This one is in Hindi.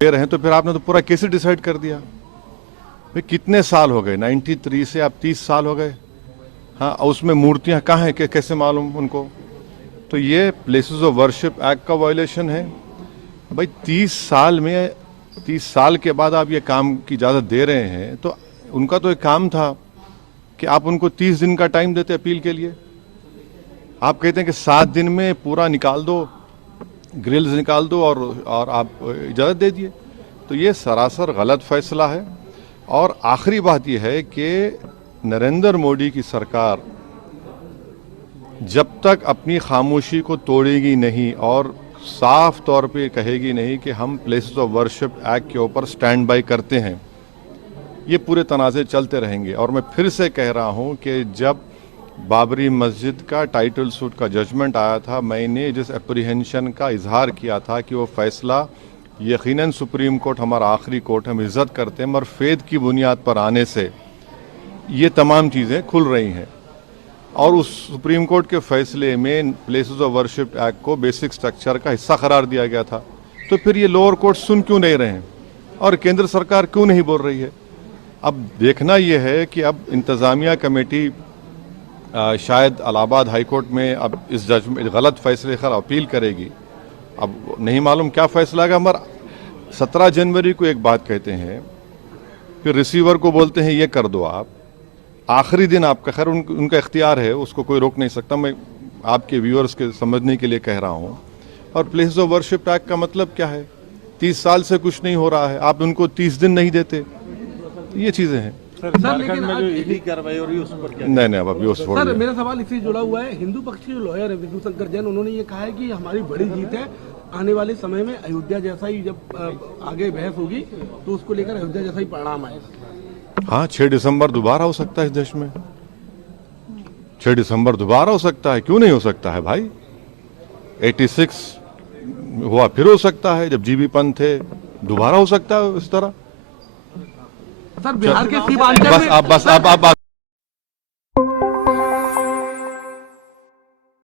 दे रहे हैं तो फिर आपने तो पूरा केस ही डिसाइड कर दिया। भाई कितने साल हो गए, 93 से अब 30 साल हो गए। हाँ, उसमें मूर्तियां कहाँ हैं, कैसे मालूम उनको? तो ये प्लेसेस ऑफ वर्शिप एक्ट का वायलेशन है। भाई 30 साल के बाद आप ये काम की इजाज़त दे रहे हैं, तो उनका तो एक काम था कि आप उनको 30 दिन का टाइम देते अपील के लिए। आप कहते हैं कि 7 दिन में पूरा निकाल दो, ग्रिल्स निकाल दो और आप इजाज़त दे दिए। तो ये सरासर गलत फैसला है। और आखिरी बात यह है कि नरेंद्र मोदी की सरकार जब तक अपनी खामोशी को तोड़ेगी नहीं और साफ तौर पे कहेगी नहीं कि हम प्लेसेस ऑफ वर्शिप एक्ट के ऊपर स्टैंड बाय करते हैं, ये पूरे तनाज़े चलते रहेंगे। और मैं फिर से कह रहा हूं कि जब बाबरी मस्जिद का टाइटल सूट का जजमेंट आया था, मैंने जिस एप्रीहेंशन का इजहार किया था कि वो फैसला यकीनन सुप्रीम कोर्ट हमारा आखिरी कोर्ट, हम इज्जत करते हैं, मगर फेद की बुनियाद पर आने से ये तमाम चीज़ें खुल रही हैं। और उस सुप्रीम कोर्ट के फैसले में प्लेसेस ऑफ वर्शिप एक्ट को बेसिक स्ट्रक्चर का हिस्सा करार दिया गया था। तो फिर ये लोअर कोर्ट सुन क्यों नहीं रहे हैं और केंद्र सरकार क्यों नहीं बोल रही है? अब देखना यह है कि अब इंतज़ामिया कमेटी शायद इलाहाबाद हाई कोर्ट में अब इस जजमेंट गलत फैसले पर अपील करेगी। अब नहीं मालूम क्या फैसला आएगा, मगर 17 जनवरी को एक बात कहते हैं, फिर रिसीवर को बोलते हैं ये कर दो आप, आखिरी दिन आपका, खैर उनका इख्तियार है, उसको कोई रोक नहीं सकता। मैं आपके व्यूअर्स के समझने के लिए कह रहा हूँ। और प्लेस ऑफ वर्शिप एक्ट का मतलब क्या है? 30 साल से कुछ नहीं हो रहा है, आप उनको 30 दिन नहीं देते, ये चीज़ें हैं। सर लेकिन में जो ईडी कार्रवाई हो रही है उस पर क्या? नहीं अब अभी उस सर मेरा सवाल इससे जुड़ा हुआ है। हिंदू पक्ष के जो लॉयर है विष्णु शंकर जैन, उन्होंने ये कहा है कि हमारी बड़ी जीत है, आने वाले समय में अयोध्या जैसा ही जब आगे बहस होगी तो उसको लेकर अयोध्या जैसा ही परिणाम आएगा। हाँ, 6 दिसंबर दोबारा हो सकता है इस देश में। 6 दिसंबर दोबारा हो सकता है, क्यों नहीं हो सकता है भाई? 86 हुआ, फिर हो सकता है, जब जीबी पंत थे, दोबारा हो सकता है इस तरह। सर बिहार के सीमांचल में बस आप